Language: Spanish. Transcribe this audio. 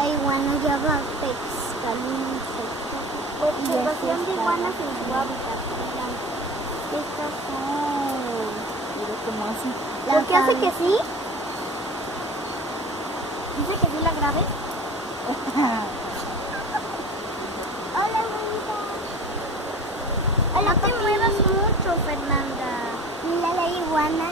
La iguana ya va a pescar un insecto. Observación de iguanas en su hábitat. Estas son. Mira cómo hace. ¿Por qué hace que sí? ¿Dice que sí la grabe? Hola, bonita. No te muevas mucho, Fernanda. Mira la iguana.